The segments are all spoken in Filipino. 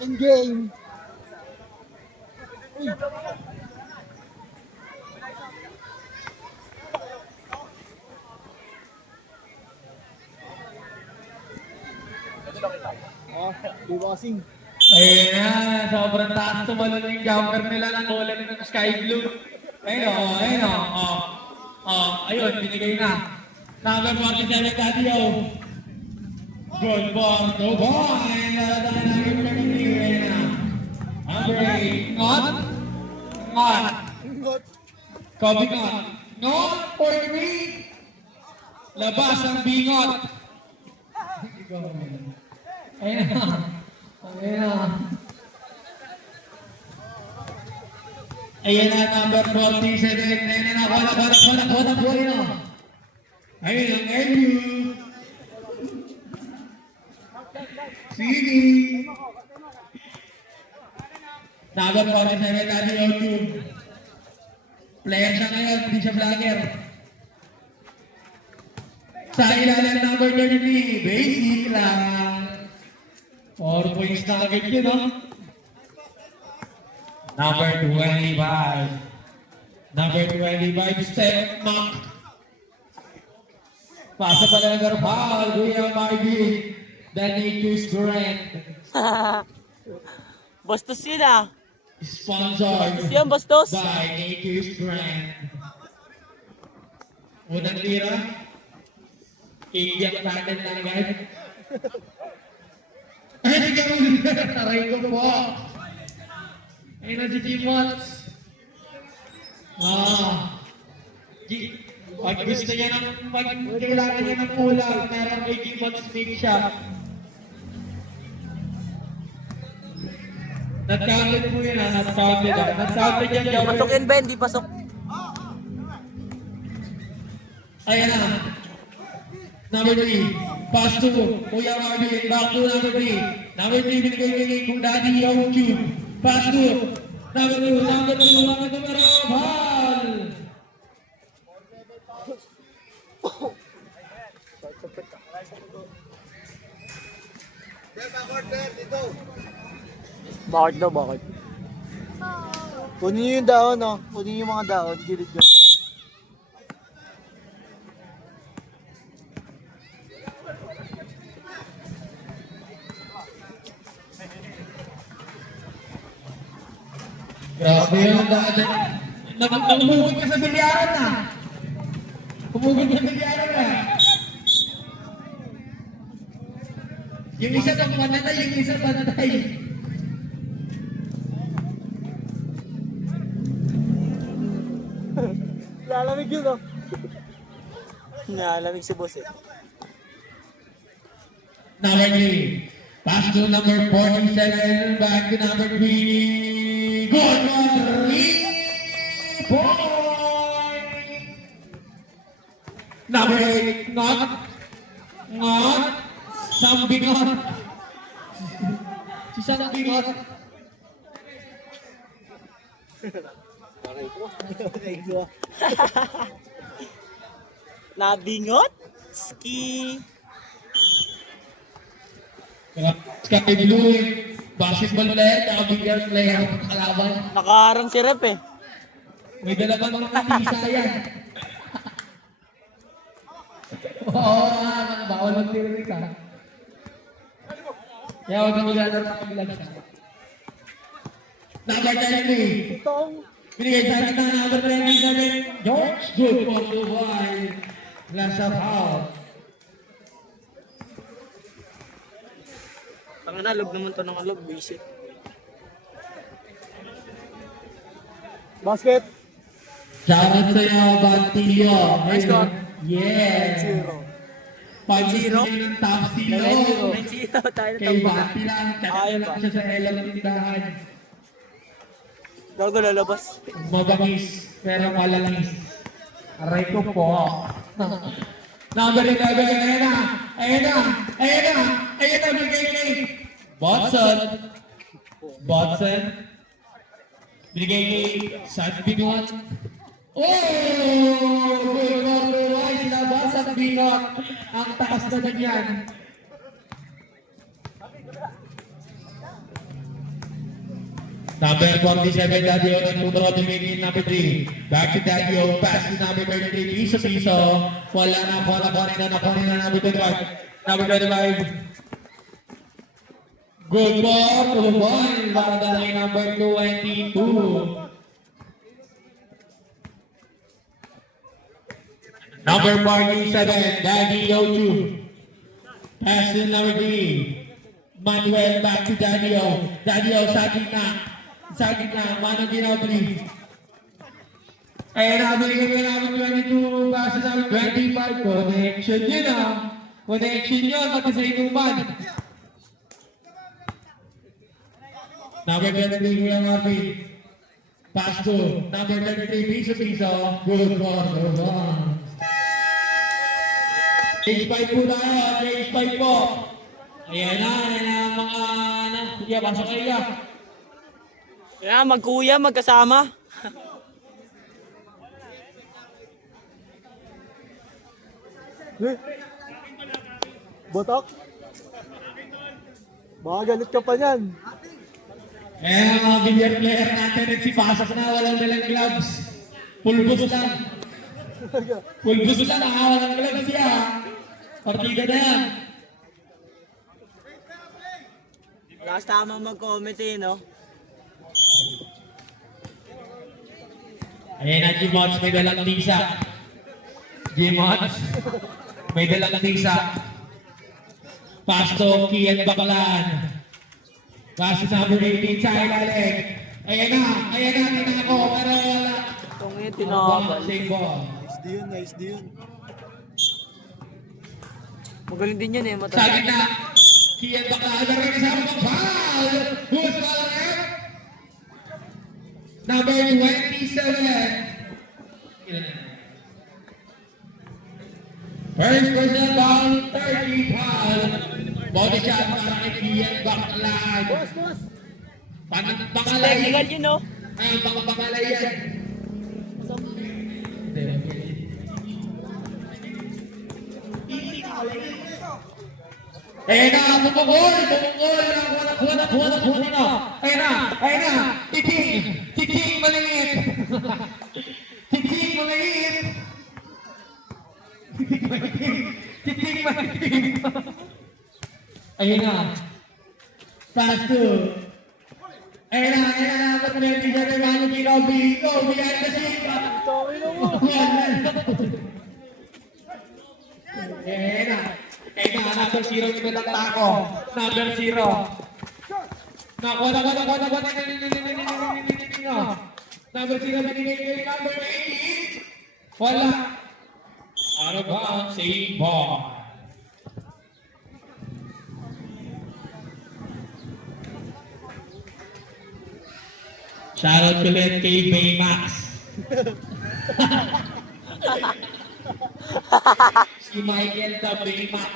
Second game. Uy. Oh, di bossing. Ayun na, sobrang taas tumalon yung jumper nila ng kulay ng sky blue. Ayun o, ayun o. Ayun, binigay na. Number 47, Daddy O. Good for the boy. Nalatay na yung pinigay na. Number 8, Ngot. Ngot. Ingot. Kobe Ngot. Ngot for 3. Labas ang bingot. Ayun na. Ayun na. Ayun na, number 47. Ayun na, bola po rin o. Ayun ang MU. Sige. Number 47, Daddy O2. Player siya ngayon, hindi siya vlogger. Sa ilalim number 33, basic lang. 4 points na agad yun, no? Number 25. Number 25, step mark. Pasa pala ng foul, Kuya Marvin. The Nature's Grant. Bastos yun ah. Sponsored Bastos yan, bastos. by Nature's Grant. Unang tira. Iiyak natin na agad. Ay, hindi ka muna. Taray ko po. Ayun na si Timots. Pag gusto niya ng, pag kailangan niya ng ulam, meron kay Timots Big Shop. Not-counted po yun ha, not-counted ha. Not-counted yan, Jawar. Pasok yan ba? Hindi pasok. Ayan na. Number 3, pass to Kuya Marvin, back to number 3. Number 3, binigay kay Kung Daddy OQ. Pass to number 2, numero, ball! Bakit daw, bakit? Kunin niyo yung daon, no? Kunin niyo yung mga daon. Gilid nyo. Grabe yun, dati. Humugod ka sa bilyaran na. Humugod ka sa bilyaran na. Yung isa pang manatay, yung isa panatay. Lalamig yun, no? Lalamig si boss, eh. Number 3, pass to number 47, back to number 3. Good one, 3 point! Number 8, Ngot, Sambingot. Si Sambingot. Nabingot? Ski. Sky Blue, basketball player, nakabigyan player ng kalaban. Nakaharang si Rep eh. May dalawang mga tisa yan. Oo, bawal mag-tirik ka. Kaya huwag na mag-alala ng kabilang siya. Number 23. Binigay sa akin ng number 27. George, good for the wide. Nasa foul. Ang analog naman to ng alog, visit. Basket. Shoutout sa'yo, Bantillo. Nice score. Yeah. 5-0 ng top zero. 9-0 tayo na Kay tamba. Banti lang. Kaya lang siya sa elang ng tindahan. Gago lalabas. Mabangis, pero malalangis. Aray ko po. Number 11, ayan na. Ayan na. Ayan na. Ayan na. Bigay kay Botson. Botson. Binigay kay San Binuan. Oh! Good for the wise. Labas ang binot. Ang taas na nagyan. Number 47, Daddy O, nagtutuwa din kay number 3. Back to Daddy O, pass to number 33, piso. Wala na, nakunin na number 25. Number 25. Good ball, 2 points, para dahil number 22. Number 47, Daddy O2. Pass to number 3. Manuel back to Daddy O. Daddy O sa gitna. Mano Ginobili. Ayun na, binigyan namin 22 passes namin 25. Connection yun ah. Connection yun, pati sa inuman. Number 23, Kuya Marvin. Pass to number 33, piso. Good for the one. Stage 5 po tayo, stage 5 po. Ayan na mga sige, pasok kayo. Kaya magkuya, magkasama. Botak? Baka galit ka pa niyan. Ayan ang mga billiard player natin, nagsipasok na, walang dalang gloves. Pulbos lang, walang gloves siya. Partida na yan. Last tama mag-comment eh, no? Ayan na, Gmots, may dalang tisa. Gmots, may dalang tisa. Pasto, Kian Bakalan. Pasto number 18 sa ilalim. Ayan na, tingnan ako, pero wala. Itong yun, tinakabal. Save ball. Nice di yun. Magaling din yun eh, Sa matagal. gitna, Kian Bakalan, meron kasama ng foul. Who's calling? Number 27. First person ball, 30 foul. Body shot para kay Kian Bakalan. Pangalay. Technical yun, no? Ay, pangalay yan. Ayan na, bumukol na. Ayan na, titing maliit. Titing maliit. Ayan na. Pass to. Ayan na, pagkakita siya kay Mano Ginobili. Behind the scene. Ayan na. Number 0, kinatata ko. Number 0. Nakuha. Number 0, binigay kay number 18. Wala. Ano ba ang save ball? Shoutout ulit kay Baymax. Si Michael the Baymax.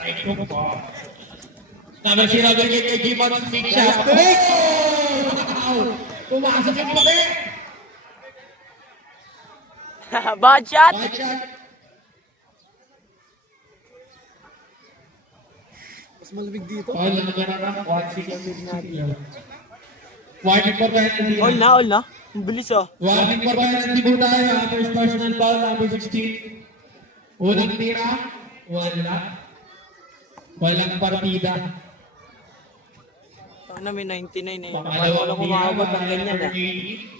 Aray ko po. Number 0, binigay kay Gmots Big Shot. Pumasok yung pake. Bad shot! Bad shot. Mas malamig dito. All na nagararap. 1-6 natin. Warning for penalty. All na. Ang bilis oh. Warning for penalty po tayo. First personal foul, number 16. Unang tira. Walang partida. Ano, may 99 eh. Pangalawang Walang umabot ng ganyan number ah. 80.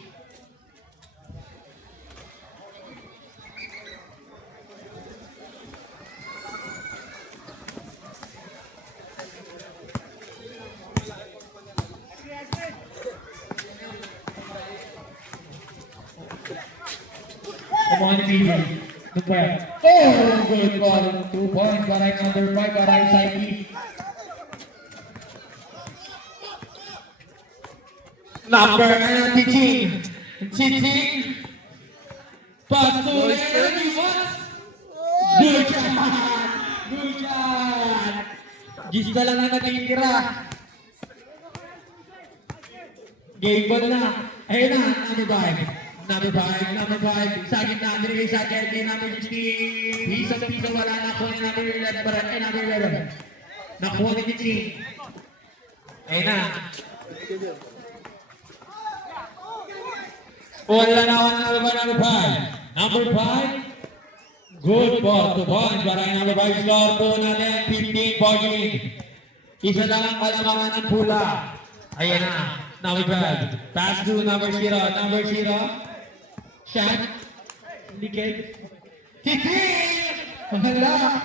Come on, PJ. Good play. Oh, good ball. 2 points. Baray number 5. Baray Saiki. Number Tiching. Pass to Gmots. Good job. Gista lang ang natitira. Game ball na. Ayun na, Number 5. Sa gitna, binigay sa akin kay number 16. Piso, wala na po ni number 11 pa rin. Ay, number 11. Nakuha ni Kitching. Ayun na. Wala na number 5. Number 5. Good ball to punch. Barangay number 5. Score po natin. 15 points. Isa lang ang kalamangan ng pula. Ayan na. Number 12. Pass to number 0. Number 0. Shot. Likid. Titing! Mahala!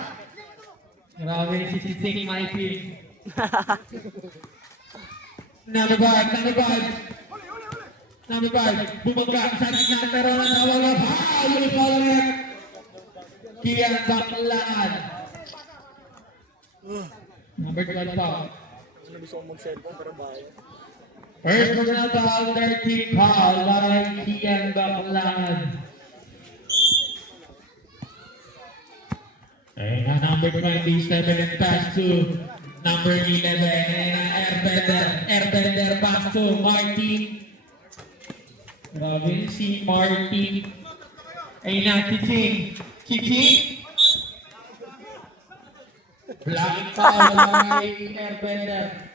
Grabe si Titing, Mikey. Number 5. Bumangga sa gitna. Pero nawala. Yun ang net. Kian Baklaan. Number 12 pa. Gusto kong mag-cellphone pero bayo. First personal foul, 13 foul, para Kian Baklaan. Ayun na, number 27 and pass to number 11. Ayun na, Airbender, pass to Martin. Grabe si Martin. Ayun na, Chiching. Blocking foul, para Airbender.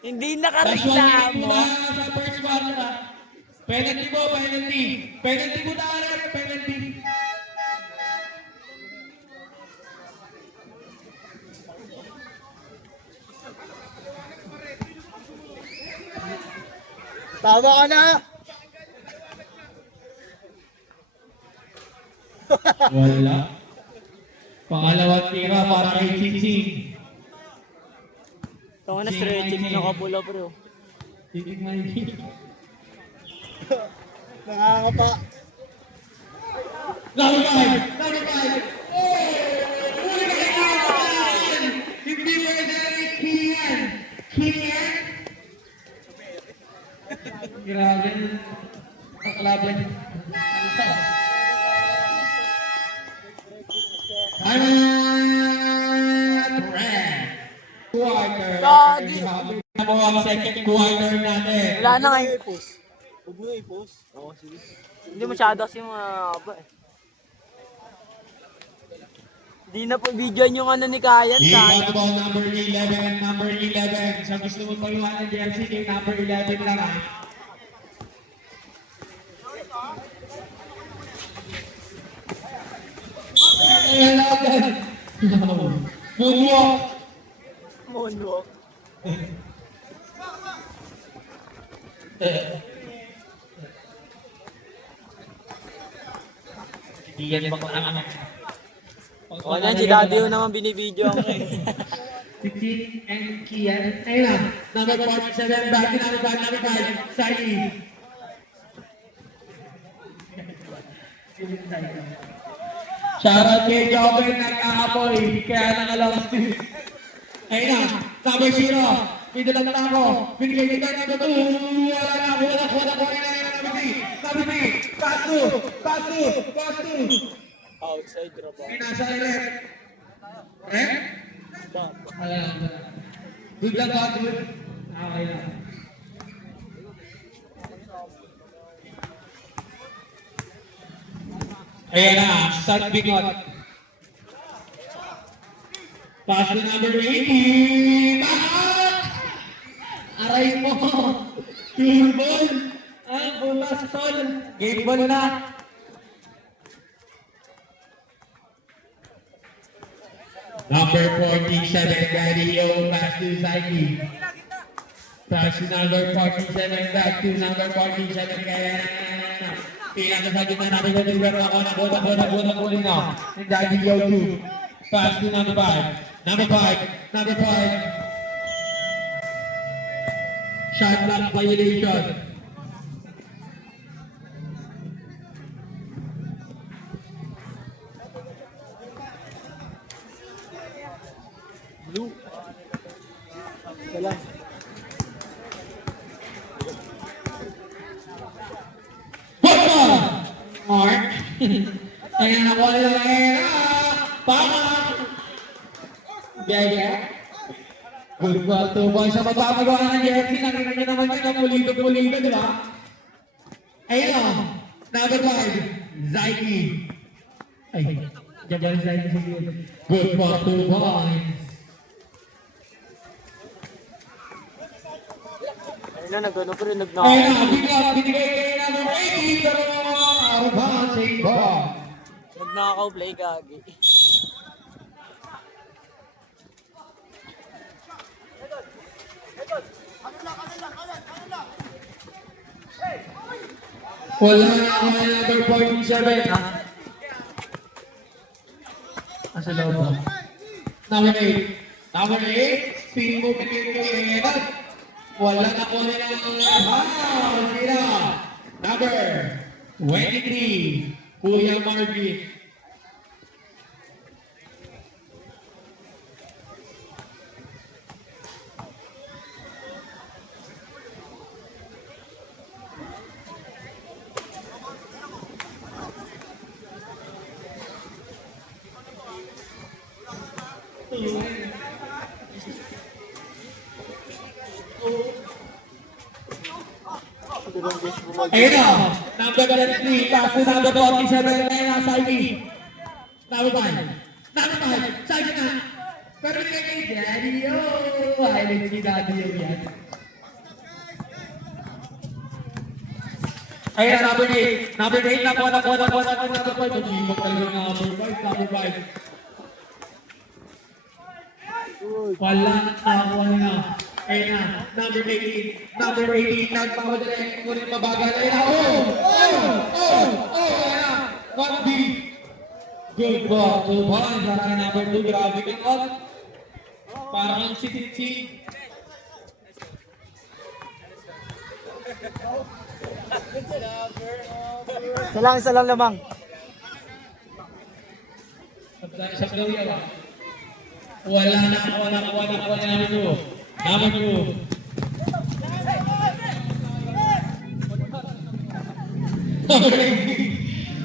Hindi That's nakareklamo. sa first one ka. Penalty mo, penalty. Penalty mo na, penalty. Tama ka na! Wala. Pangalawang tira para kay Chiching. Ito na stretching na nakapula bro. Chiching Mikey. Nakakapa. Number 5! Oh! Uli na kailangan! Hindi mo na Kian! Grabe. Ang kalaban. Red! Quarter! Gagi! Ako ang second quarter natin. Wala na ngayon. Huwag mo na i-post. Oo, sige. Hindi masyado kasi mahaba eh. Hindi na po videoan yung ano ni Kayan. Iba ba number 11? Number 11. Sa gusto mo paliwan ng jersey kay number 11 lang ha. Moonwalk. Moonwalk. Hindi yan bang naman. Wala, si Daddy yung naman binibideo ako eh. 15 and Kian. Ayun na. Number 47. Back to number 5. Saidi. Shoutout kay Jobber nag-aapoy. Kaya nakalabas. Ayun na. Number 0. Middle lang ako. Binigay kita number 2. Wala na. Number 3. Pass to. Outside drop ako. Ay, nasa left. Left? Wala lang. Good lang ba? Good? Okay lang. Ayan na, San Bingot. Pass to number 18. Bakit? Aray mo. Two ball. Ang bulas tol. Game ball na. Number 47, Daddy O, pass to Saiki. Pass to number 47, back to number 47, kaya pinakasagin na namin yung pero ako na na. And Daddy O 2. Pass to number 5. Number 5. Shot clock violation. Blue. Wala. Football! Mark. Ayan na wala lang. Pama! Gaya. Good ball, 2 points. Sa magpapagawa ng jersey, nakita niyo naman yun ang pulido, di ba? Ayun o. Number 5, Zaiki. Ay, diyan ba rin Zaiki sa gilid? Good for 2 points. Ayun na, nag-ano pa rin, Ayun nag-knock. na, bigat, binigay kay number 18, pero advancing ball. Nag-knockout play, gagi. Wala na ako na number 47, ha? Asa daw ba? Number 8. Number 8, speed mo pinigay kay Enan. Wala na ako na sila. Number 23, Kuya Marvin. Ayun na, number 23, pass to number 47, ayun na, Saiki. Number 5. Number 5, Saiki na. Pero binigay kay Daddy, oh! Highlight si Daddy yun yan. Ayun na, number 8. Number 8, nakuha, number 5. Mag-ibag talaga ng number 5. Wala na, nakuha na. Ayun na, number 18. Number 18, nagpapadala. Ngunit mabagal. Ayun na, ayun na. 1B. Good ball. 2 points. Para number 2, grabe ka out. Parang si. Isa lang lamang. Sa Gloria ba? Wala na number 2. Number 2.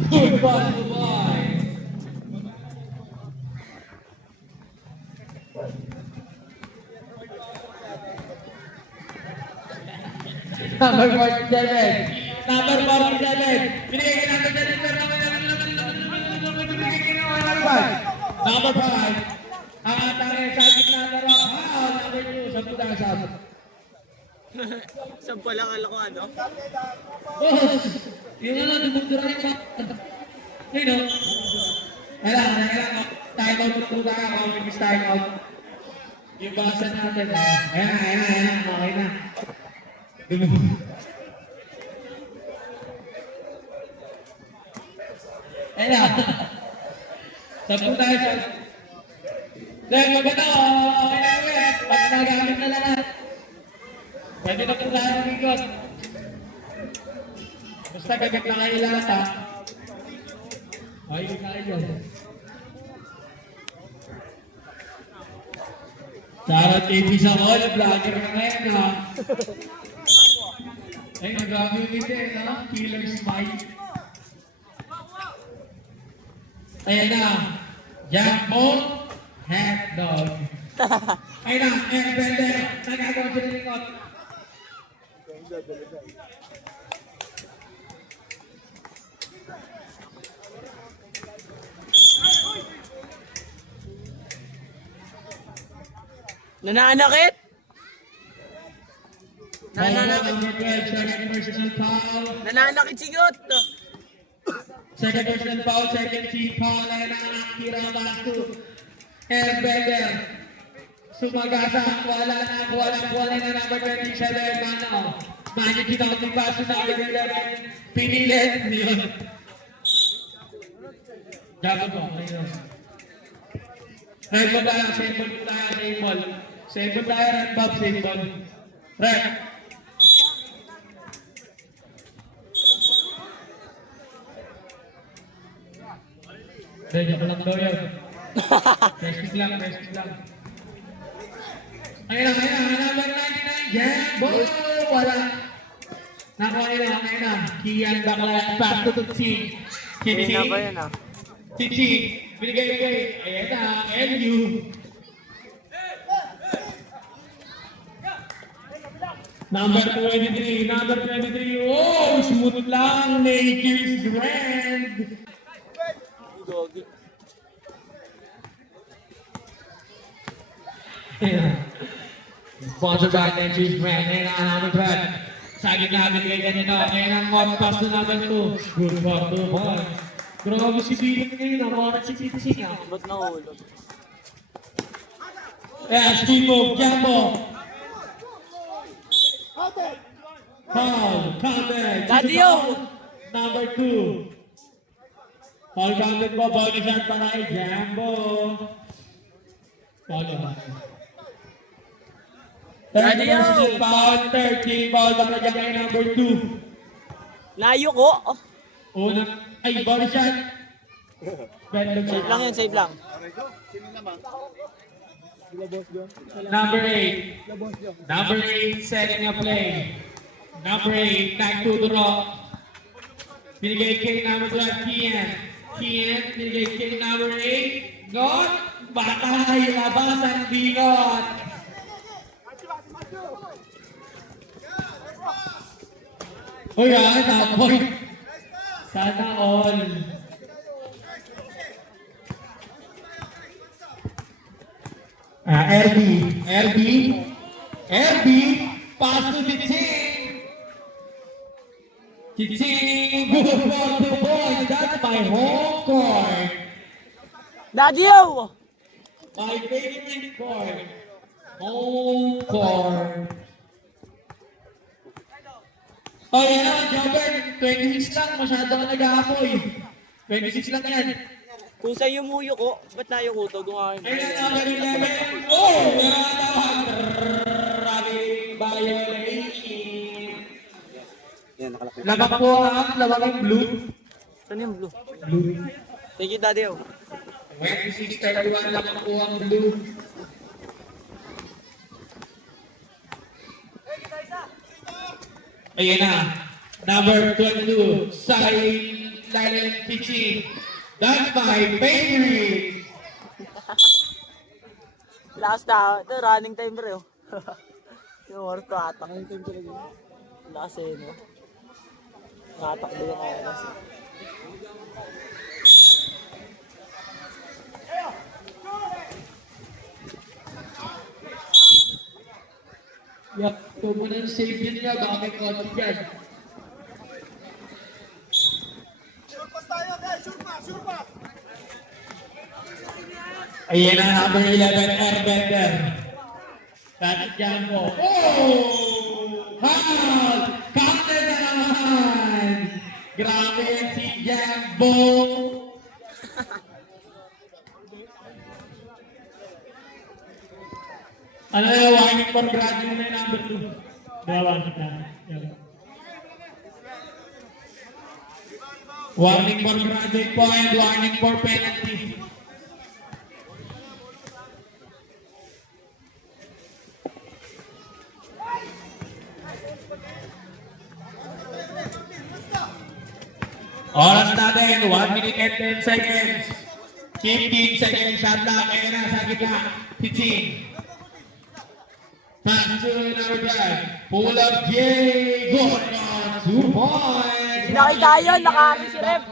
Good ball, 2 points. Number 47. Number 47. Binigay kay number 47. Number 5. Ang atake sa gitna ng rock. Number 2. Sa putasap. Saan pala kala ko ano? Boss! Yung ano, dumugtura yung back. Ayun o. Kailangan. Time out po tayo. Mamimiss time out. Yung basa natin. Ayan. Okay na. Ayun na. Sabi tayo sa... Dahil maganda, okay na ko yan. Pag nagamit na lahat. Pwede na po tayo ng ikot. Basta gamit na kayo lahat ha. Ayun tayo. Shoutout kay Pisa All, vlogger ka ngayon ha. Ay, nag-gamit din ha. Killer Smite. Ayan na. Jackpot. Hotdog. Ayun na. Airbender. Nagagawa siya ng ikot. Nananakit? Number 12, second personal foul. Nananakit sigot! Second personal foul, second team foul. Ayan na ang tira basto. Airbender. Sumagasa. Wala na number 27. Mano. Mano kinauting basto na Airbender. Pinilit. Yun. Jago po. Ayun. Rep tayo. Save tayo. Red Bob. Save ball. Rep. Ready ko lang daw yun. Testing lang. Ayun na, number 99, Jambol! Wala. Nakuha nila, ayun na. Kian bakla, pass to Tutsi. Hindi na ba yun ah? Tutsi, binigay. Ayun na, LU. Number 23, number 23. Oh, shoot lang. Nature's Grand. Sponsor by Nature's Grand. Ayan ang number 12. Sa gitna, binigay kanina. Ayan ang hot pass na number 2. Good for 2 points. Grabe si Billy ngayon. Ang mga nagsising. Ba't nahulog? Ayan, Steve Jambo. Foul, counted. Daddy, yo! Number 2. Foul counted po, bonus shot para kay Jambo. Foul naman. Third Daddy, yo! personal foul, 13 foul para dyan kay number 2. Layo ko! Oh. Unang, ay, bonus shot. Save lang yun, save lang. Number 8. Number 8, setting a play. Number 8, nagtuturo. Binigay kay number 12, Kian. Kian, binigay kay number 8, Got. Baka ilabas ang bingot. Uy, tapoy. Sana all. RB, pass to Chiching. Chiching, good for 2 points. That's my home court. Daddy, yo! My favorite court. Home court. Oh, yan na, Jobber. 26 lang, masyado ka nag-aapoy. 26 lang yan. Kung sa'yo muyo ko, ba't layo ko to? Gumawa Ayan, number 11. Oh, naratahan. Grabe, violation. Labak po ang labak ang blue. Saan yung blue? Blue. Thank you, Daddy, yo. 26-31 labak po ang blue. Ayan na. Number 22. Silent pitching. That's my favorite. Last na, ito running time bro. Yung oras to atak. Running time talaga. Last eh, no? Atak din yung oras. Yak, kung muna yung save yun niya, baka may konti yan. Ayan na, number 11, Airbender. That's Jambo. Oh! Foul! Counted na naman! Grabe yan si Jambo! Ano yung warning for granting na yung number 2? Warning na. Warning for granting point, warning for penalty. Oras natin, 1 minute and 10 seconds. 15 seconds shot clock. Ayan na, sa gitna. Pitching. Pass to number 5. Pull up Jay. Good on 2 points. Nakita yun, nakakami si Rep.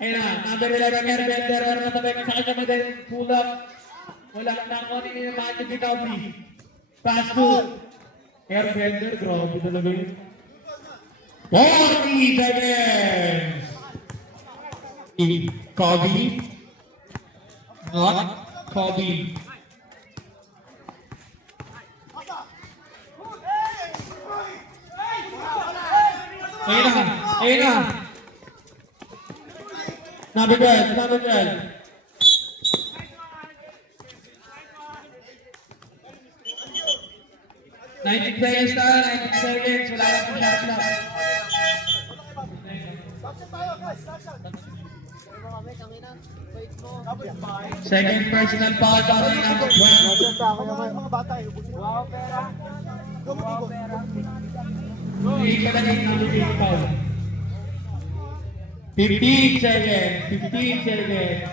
Ayan na, number 11, Airbender. Ano naman sa kanya natin? Pull up. Wala na ako ni Magic Recovery. Pass to Airbender. Grabe talaga yun. 40 seconds. Kobe. Not Kobe. Ayun na. Ayun na. Number 12. Number 12. Nineteen seconds na. 19 seconds. Wala na po shot clock. Second personal foul para kay number 12. Wow, pera. Wow, pera. Ika na din number 8 foul. 15 seconds. 15 seconds.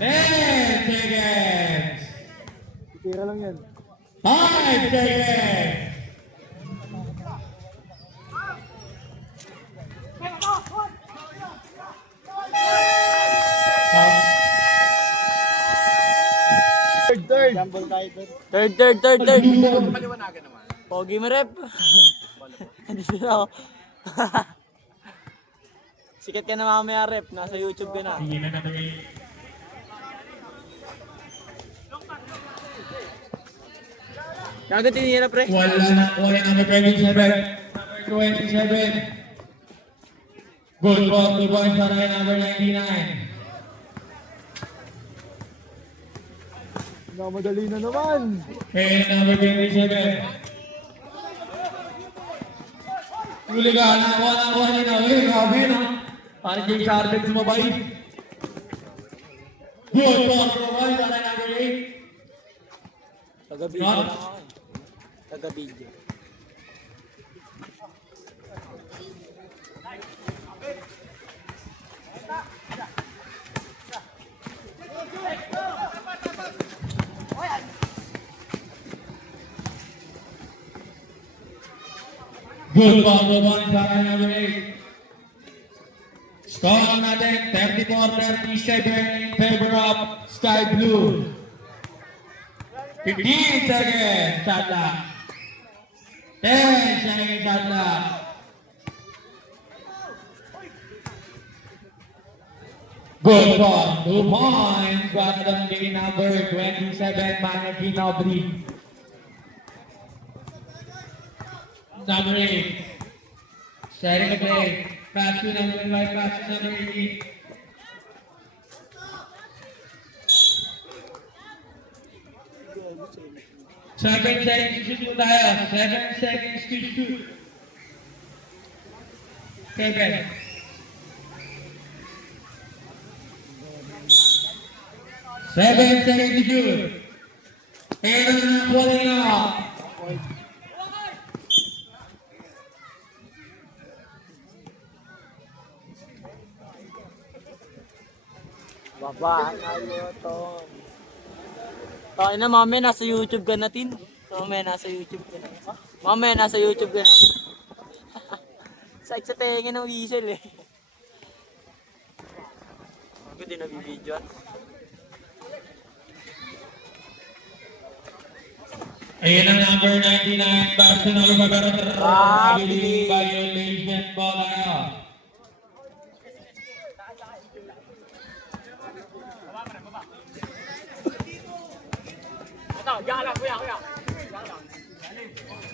10 seconds. Tira lang yan. 5 seconds. Third. Jumble tayo doon. Third. Pogi mo, rep. Dito na ako. Sikat ka na mamaya, rep. Nasa YouTube ka na. Sige na naman. Gago, tinihirap, pre. Wala na po yung number 27. Number 27. Good ball to point sa line number 99. Madali na naman. And number 27. Huli ka na, wala niya na. Grabe na. Parang yung Charlotte sumabay. Good ball to point sa line number 8. Taga-video na ako. Taga-video. Good ball to point sa line number 8. Score natin 34-37 in favor of Sky Blue. 15 seconds, shot clock. 10 seconds, shot clock. Good ball, 2 points. Got the number 27, Manaki Nobri. Number 8. Setting the play. Pass to number 5, pass to number 18. Seven seconds to shoot tayo. 7 seconds to shoot. 7. 7 seconds to shoot. And pulling out. Babaan tayo, Tom. Tayo na, mamaya nasa YouTube ka natin. Mamaya nasa YouTube ka na. Mamaya nasa YouTube ka na. Sakit sa tenga ng whistle eh. Ako din nabibidyoan. Ayan ang number 99. Back to number Bagarot. Violation ball tayo.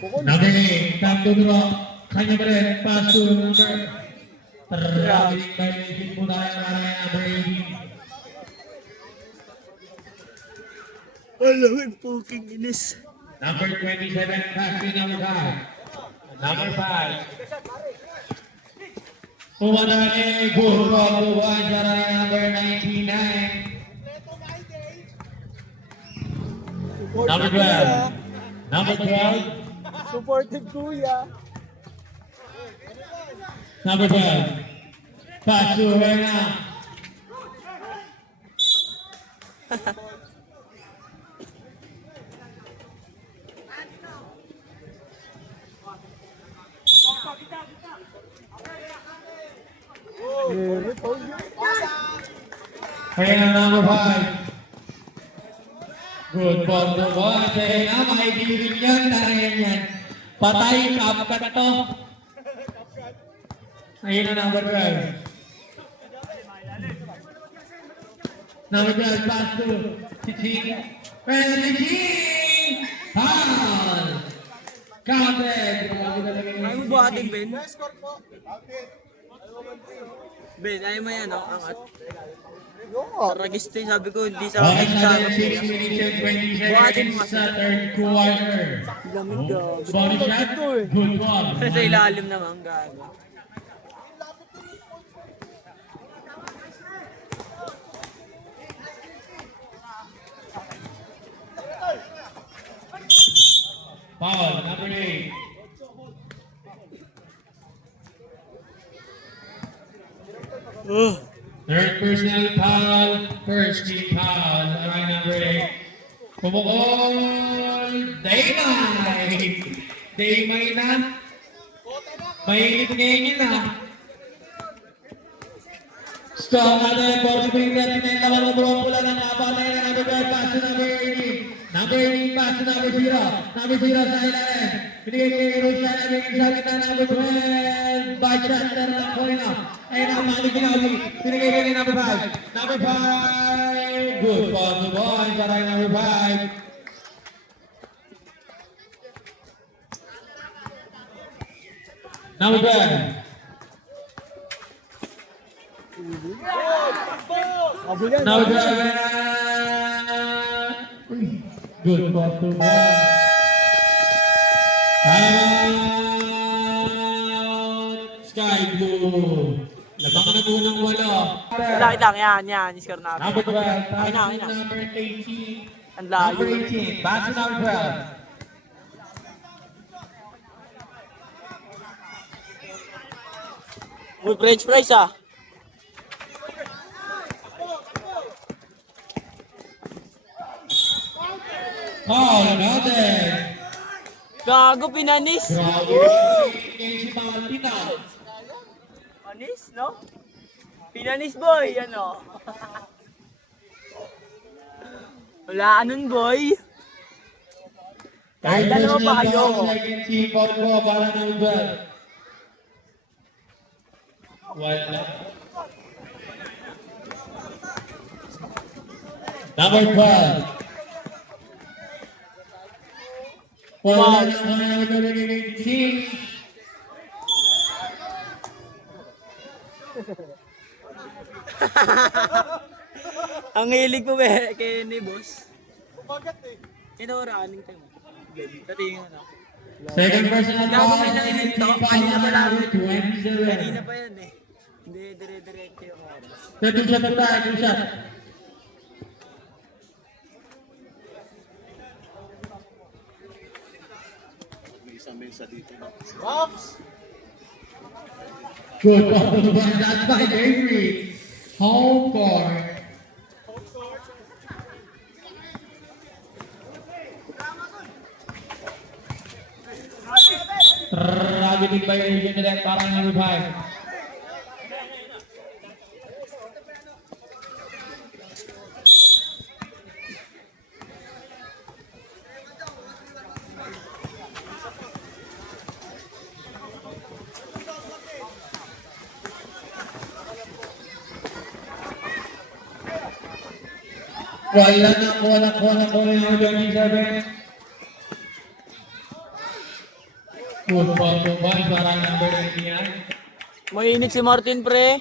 Number 8, time to draw. Kanya pa rin, pass to number. Traveling violation po tayo para kay number 18. Alam mo, fucking inis. Number 27, pass to number 5. Number 5. Pumatay, good ball to one sa kay number 99. Number 12. Number 12. Supported kuya. Number 12. Pass to Reyna. Reyna number 5. Good ball to one. Say na, makikilig yan. Tarayan yan. Patay, kapkat to. Ayun na number 12. Number 12, pass to Chiching. Chiching! Foul! Counted! Ayaw mo buhatin, Ben? Ben, ayaw mo yan, oh, angat. Taragis to, sabi ko, hindi sa akin sa Another 6 minutes and 20 seconds sa third quarter. lamig ka. Body shot, good ball. Sa ilalim naman, gago. Foul, number 8. Third personal foul, first team foul. Alright, number 8. Pumukol Daymay. Daymay na. Mainit ngayon yun na. Strong natin, 43-39, laban ng buong pula ng abantay na number 12, pass to number 18. Number 18, pass to number 0. Number 0 sa ilalim. Binigay kay Rusya na bigay sa kita number 12. By Chester ng Corina. Ayun ang Manny Ginawi. Binigay kay number 5. Number 5. Good for the boy para kay number 5. Number 12. Abulan. Number 12. Good for the boy. Sky Blue. Labang na unang walo. Malaki lang, yan, score namin. Number 12. Ayun na. Number 18. Ang layo. Number 18. Pass to number 12. Uy, French fries ah. Oh, natin. Gago, pinanis. Grabe. Kay si Martina. Panis, no? Pinanis, boy, ano? Wala anong, boy. Kahit ano pa kayo. Si Pogba para number 12. Wala. Number 12. Wala na si Ang hilig ko kay ni boss. Kinura, aning tayo mo. Tatingin na. second personal Gago, foul. may nanginip to. Kanina pa lang. Kanina pa yan eh. Hindi, dire-diretso yung oras. Two shot na tayo, two shot. Good ball, that's by Avery. Home court. Targeted by Agent Direct para number 5. Wala yung 27. Good ball to one para number 99. Mainit si Martin, pre.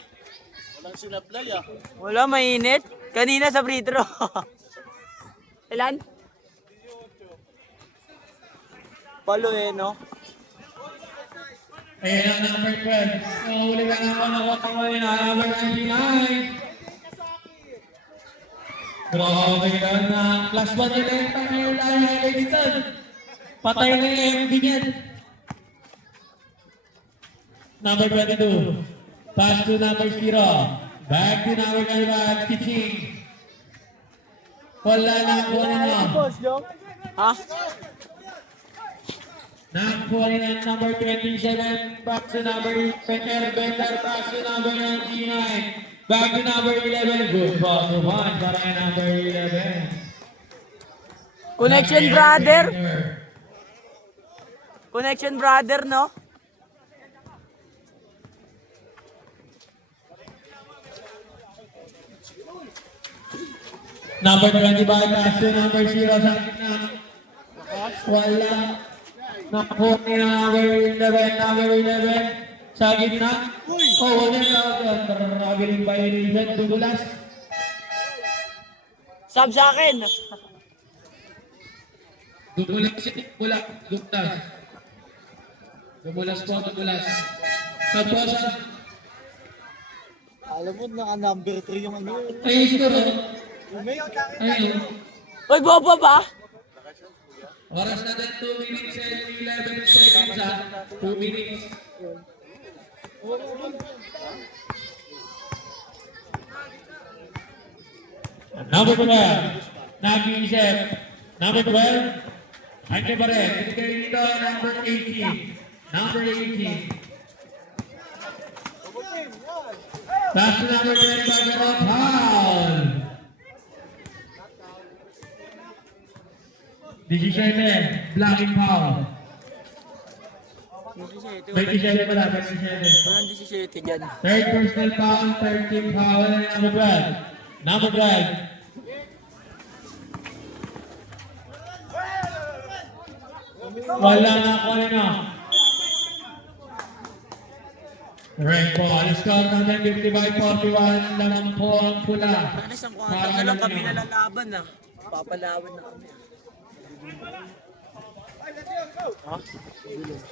Walang sinablay ah. Wala, mainit. Kanina sa free throw. Ilan? Palo eh, no? Ayan ang number 12. Huli ka naman ako kamay na number 99. Grabe ka na. Plus 1 yung lenta ngayon tayo highlights. Patay na yung MD niyan. Number 22. Pass to number 0. Back to number 25. Teaching. Wala na po na. Ha? Nakakuha number 27, back to number 20, Bender, back to number 99, back to number 11, good ball to one para kay number 11. Connection, brother. Connection, brother, no? Number 25, pass to number 0 sa gitna. Wala. Nakuha na number 11 sa gitna. Oh, wala na. Grabe rin violation. Dugulas. Sub sa akin. Dumulas. Dumulas. Dumulas po, dumulas. Pagbosa. Alam mo, naka-number 3 yung ano. Ayun, siguro. Ayun. Uy, boba ba? Oras natin 2 minutes and 11 seconds ha. 2 minutes. Number 12. Nag-iisip. Number 12. Andiyan pa rin. Binigay dito, number 18. Number 18. Pass to number 25, pero foul. 17, blocking foul. 27 pala, 27. Walang 17 dyan. Third personal foul, 13 foul, and number 12. Number 12. Wala na ako na. Red ball, score natin 55-41, lamang po ang pula. Isang kwarto na lang kami nalalaban na. Papalawan na kami.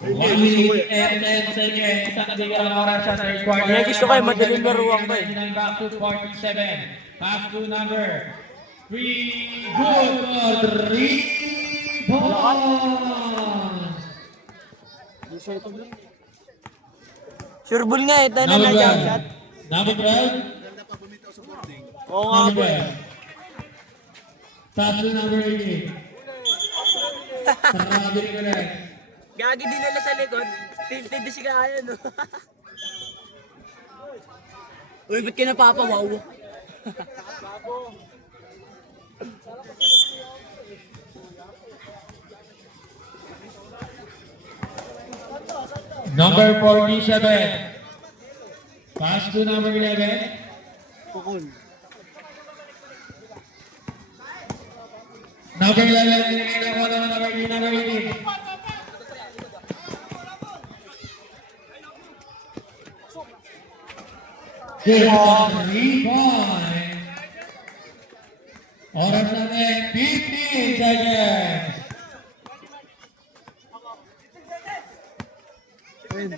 1 minute and 10 seconds. Isang nabigyan ng oras sa third quarter. Kaya gusto ko madaling laruan ko eh. Back to 47. Pass to number 3. Good for 3 balls. Sure ball nga eh. Tayo na Number na-jump 12. shot. Number 12. Oo nga Number po eh. 12. Pass to number 18. Sabi ko na. Gagi din nila sa likod. Tilted si kaya no. Uy, ba't ka napapawaw? Number 47. Pass to number 11. Pukul. Number 11. Tinignan ko naman number 18. Good on 3 point. Oras natin 15 seconds. 10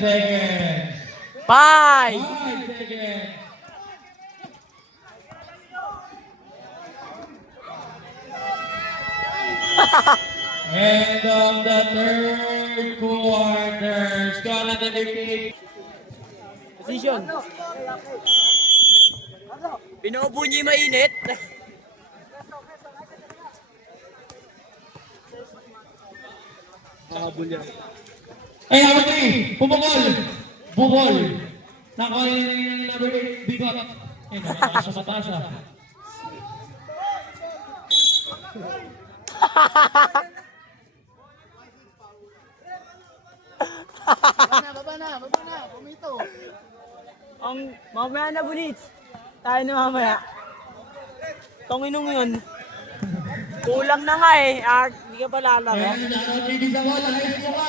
seconds. 5! 5 seconds. End of the third quarter. Score natin 15. Position. Pinuupo niyo yung mainit. Ay, hawak na eh! Pumukol! Bukol! Nakuha yung number 8, bigot. Eh, nakakasya sa taas ah. Baba na, pumito. Ang mamaya na bunits. Tayo na mamaya. Tanginong yun. Kulang na nga eh. Art, hindi ka pa lalaro. Ayan, nakakabili sa wall. Ayos mo ka!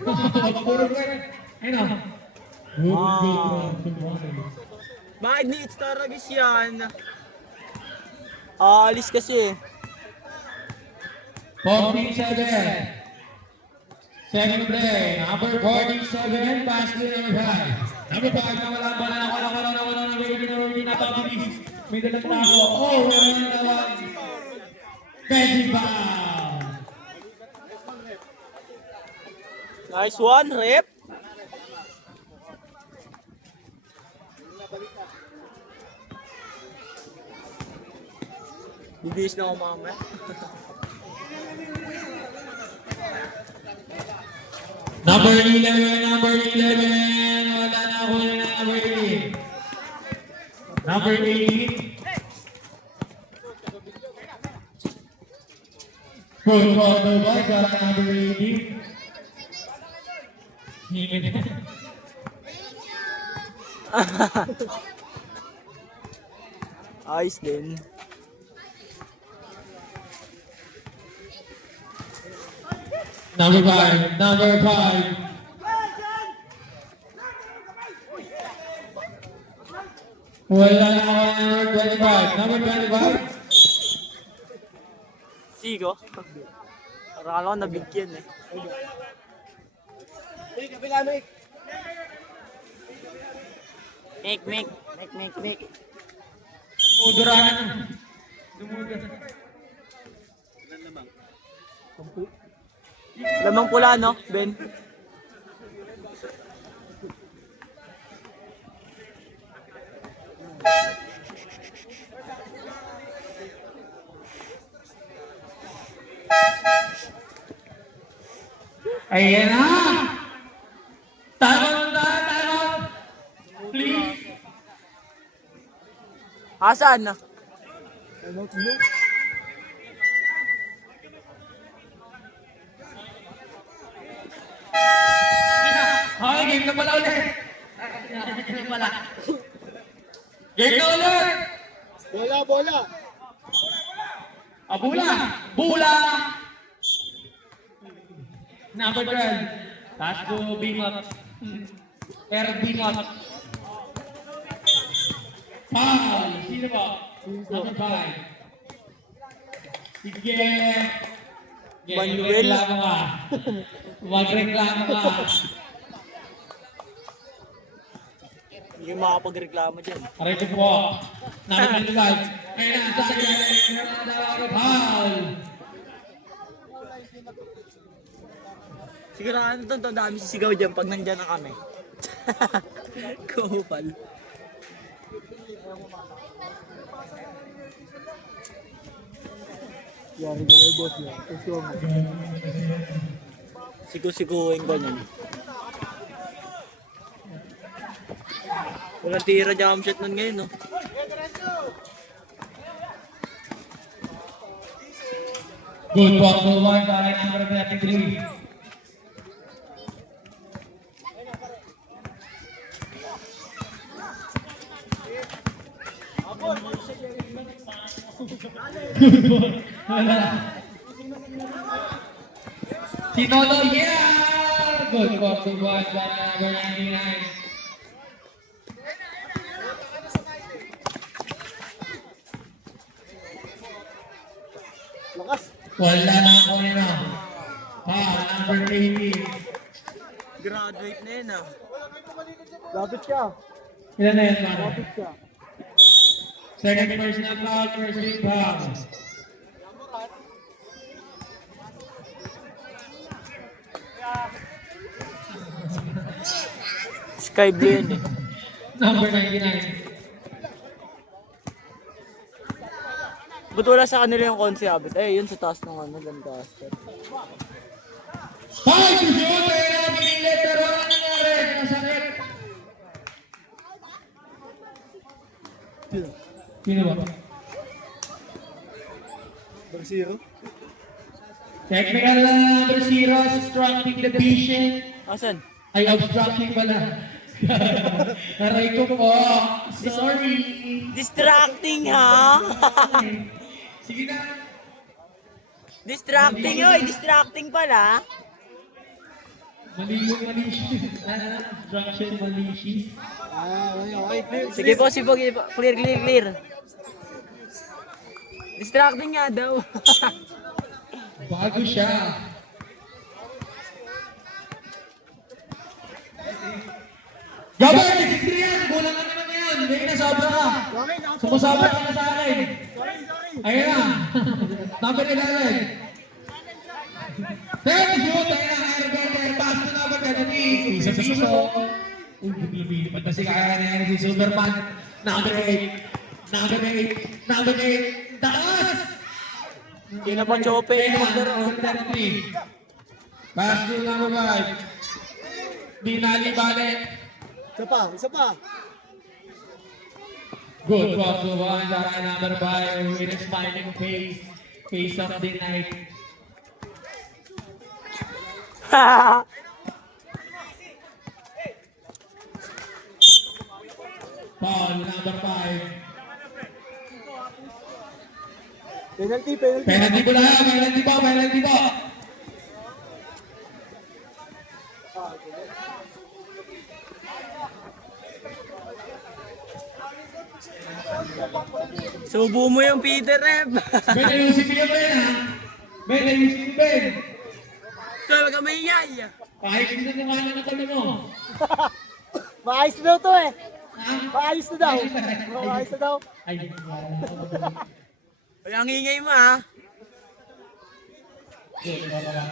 Pagpapuro ka rin. Ayun o. Bakit ni It's Taragis yan? Aalis kasi eh. 47. Second play, number 47, pass to number 5. Number 5, nawala ba na ako, baby, napabilis. May dalang na ako. Oh, wala na naman. Benji foul. Nice one, rep. Bibis na ako mamaya. Number 11, number 11. Wala na ako na number 18. Number 18. Good for the ball, para number 18. Hingin. Ayos din. Number 5, number 5. Wala na ako number 25. Number 25. Sigo. Parang ako nabigyan eh. Make. Dumudura na. Dumudura. Lamang pula no, Ben? Ayan na! Tanong! Please! Asan na? Ano, no? Okay, game na pala ulit! Game pala. Game na ulit! Bola, bola. Bula! Bula! Number 12. Pass to Bingot. Bingot. Foul! Sino ba? Number 5. Sige. Manuel. Magreklamo ka. Magreklamo ka. Hindi makapagreklamo dyan. Aray ko po. Number 25. Ayun na, sige. Foul! Sigurado to, dami sisigaw dyan pag nandyan na kami. Kupal. Yari ka may boss niya. Gusto mo. Sigo-siguin ganyan. Walang tira jump shot nun ngayon, no? Good walk to one by number 33. Sinodo, yeah! Good walk to one by number 99. Lakas. Wala na ako nila. Number 80. Graduate na yun, ah. Lapit siya. Ilan na yan, Mara? Lapit siya. Second personal foul, first rebound. Sky blue yun, eh. Number 99. Ba't wala sa kanila yung konsi abit? Eh, yun sa taas ng ano, Lancaster. Foul to shoot! Ayun na, pinilit. Pero ano nangyari? Nasakit. Sino ba? Barsiro. Technical na number 0, obstructing the vision. Asan? Ay, obstructing pala. Aray ko po. Sorry. Distracting, ha? Sige na. Distracting, oy. Distracting pala. Malicious. Obstruction malicious. Okay. Clear. Sige po, sige po. Clear, clear, clear. Distracting nga daw. Bago siya. Gabay, 63 yan. Kulang na naman yan. Hindi na sobra ka. Sumusabra ka na sa akin. Ayun na. Number 11. Third shoot. Ayun na. Air pass to number 23. Piso. Lumilipad na si kaya na yan si Superman. Number 8. Number 8. Taas! Hindi na pa chope. Ayun na. Number 33. Pass to number 5. Di nalibalik. Isa pa. Good walk to one, Dara number 5, with a smiling face of the night. Foul, number 5. Penalty. Penalty po lang, penalty po. Subo mo yung Peter Rep. Ben, ayusin mo yung Ben, ha? Ben, ayusin mo Ben. Ito, wag ka maingay. Kahit na mukha na ng talo mo. Maayos na daw to eh. Ha? Maayos na daw. Maayos na daw. Ay, wala. Wala ang ingay mo, ha? Good, wala.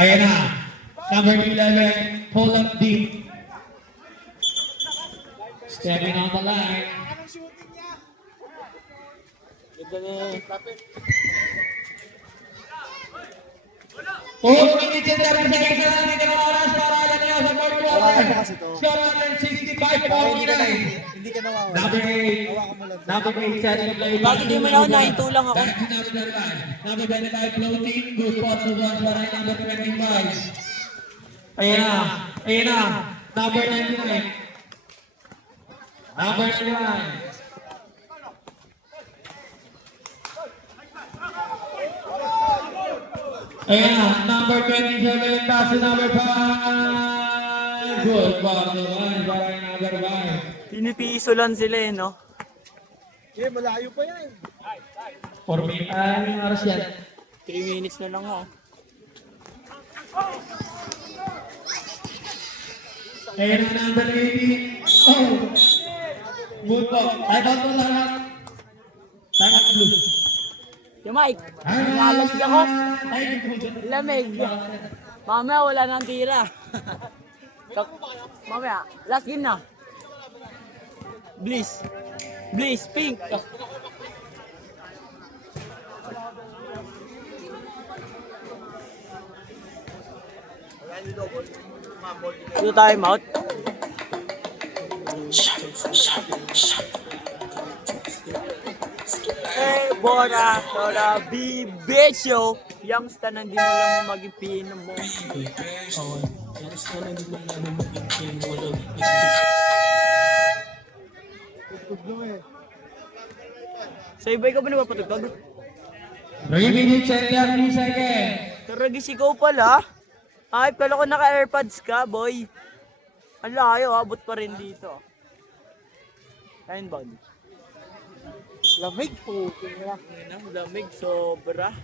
Ayan na. Number 11, pull up deep. Stepping on the line. Ganda ni... 4 minutes and 30 seconds na lang dito ng oras para alam niyo sa fourth Hawakan mo quarter. kasi to. Score natin 65-49. Hindi ka nawawa. Number 8. Hawakan mo lang. Number 8 setting the play. Bakit di mo na ako 9-2 lang ako? Back to number 35. Number 25 floating. Good pass to one para number 25. Ayan na. Ayan na. Number 99. Number 99. Ayan na. Number 27. Pass to number 5. Good pass to one para number 5. Pinipiso lang sila eh, no? Eh, malayo pa yan. 4 minutes. Anong oras yan? 3 minutes na lang ako. Ayan na number 80. Oh! Good po. Time out po lahat. Time out blue. Yung Mike, nalamig ako. Ay, Lamig. Mamaya wala nang tira. Mamaya, last game na. Bliss. Bliss, pink. Dito time out. Eh, Bora, Bibesyo. Youngster, hindi mo lang maging pino mo. Tugtog lang eh. Sa iba ka ba napapatugtog? 3 minutes and 30 seconds. Karagis ikaw pala. Ay, kala ko naka-airpods ka, boy. Ang layo, abot pa rin dito. Ayun, Bon. Lamig po. Lamig, sobra.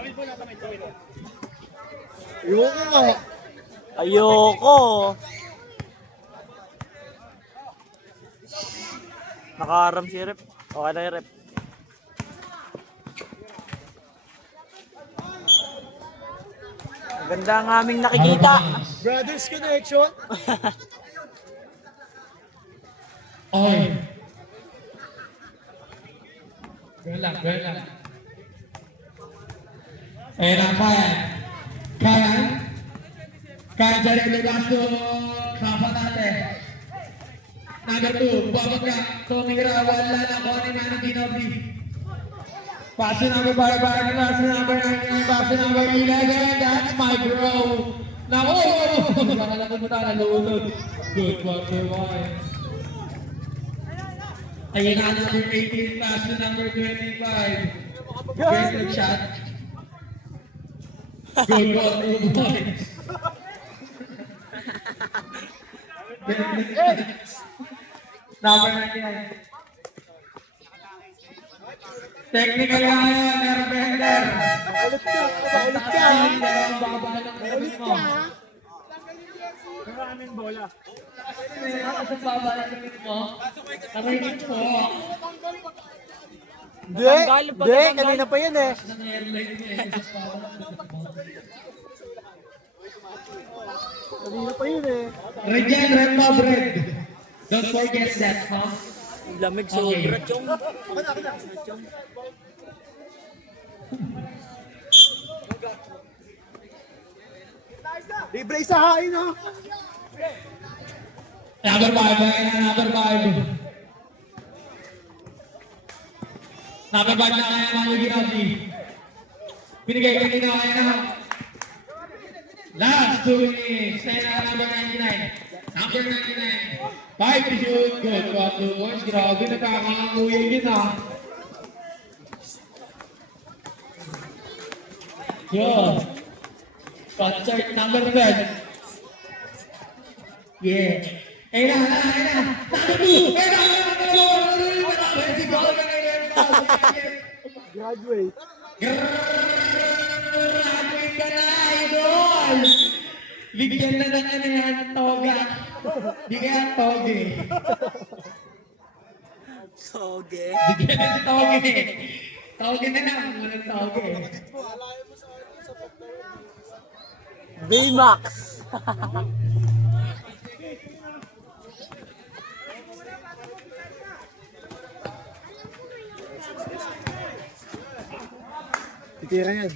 Ayoko nga. Ayoko. Nakaram si Rep. Okay na yung Rep. Maganda ang aming nakikita. Brothers Connection. Oy. Girl lang, girl lang. Ayan na, Kayan. Kayan. Kayan dyan yung Legasto. Kapat natin. Number 2, babag ka. Tumira, wala na ko ni Manny Dinobi. Pass number 5, pass number 9, pass number 11. That's my bro. Nako! Baka lang mo tayo nalunod. Good quarter one. Ayan na number 18, pass to number 25. Great good shot. Good quarter one. Number 99. Technical nga yan, Airbender. Ulit ka. Ulit ka. Ulit ka. Maraming bola. Nakasang baba ng limit mo. Narinig po. Hindi, kanina pa yan eh. Sa airline niya eh. Kanina pa yun eh. Red yan, red mob, red. Don't forget that, huh? Lamig sobra, chong. Libre sa hain ha. Number 5, number 5. Number 5 na kaya mga Girabi. Binigay kanina kaya na. Last 2 minutes. Kaya na number 99. Number 99. 5 to shoot. Good. 2 points. Grabe, nagkakanguya yun ha. Yo. Concert number 10. Yeah. Ayun na, ayun na. Number 2. Ayun na, Graduate. Graduate ka na, idol! Bigyan na ng ano yan, toga. Bigyan ng toge. Soge. Bigyan na ng toge. Toge na lang, walang toge. Baymax. Tira yan.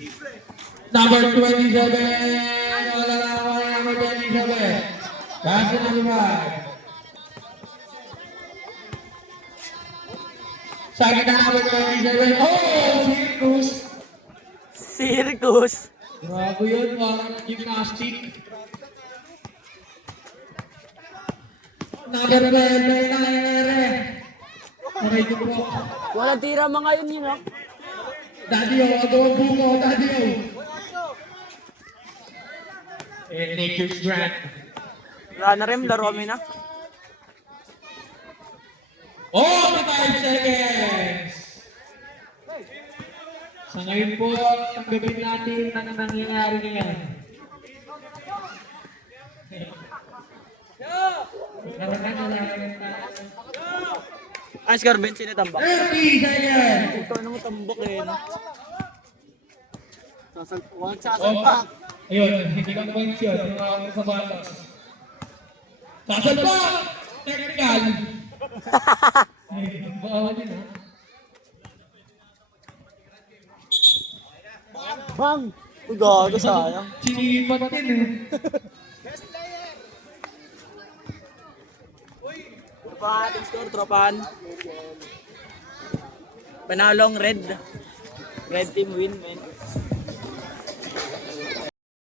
Number 27. Wala na ako ng number 27. Kasi number 5. Sa akin na number 27. Oh! Circus! Circus. Grabe yun. Parang gymnastic. Number 12. Aray ko po. Walang tira mga yun yun, no? Daddy O. Ako ang buko. Daddy O. Nature's Grant. Wala na rin, laro kami na. Oh, 5 seconds! Sa ngayon po, tanggapin natin ang nangyayari niyan. Ang score, Ben, sino tambak? 30 seconds! Ito, ano mo tambak eh, no? Walang sasalpak. Ayun, hindi ka points yun. Yung mga sa batas. Sasalpa! Technical! Ay, bawal din ha. Bang! Uy, gago, sayang. Sinipat din eh. Ano pa ang ating score, tropan? Panalong red. Red team win, men.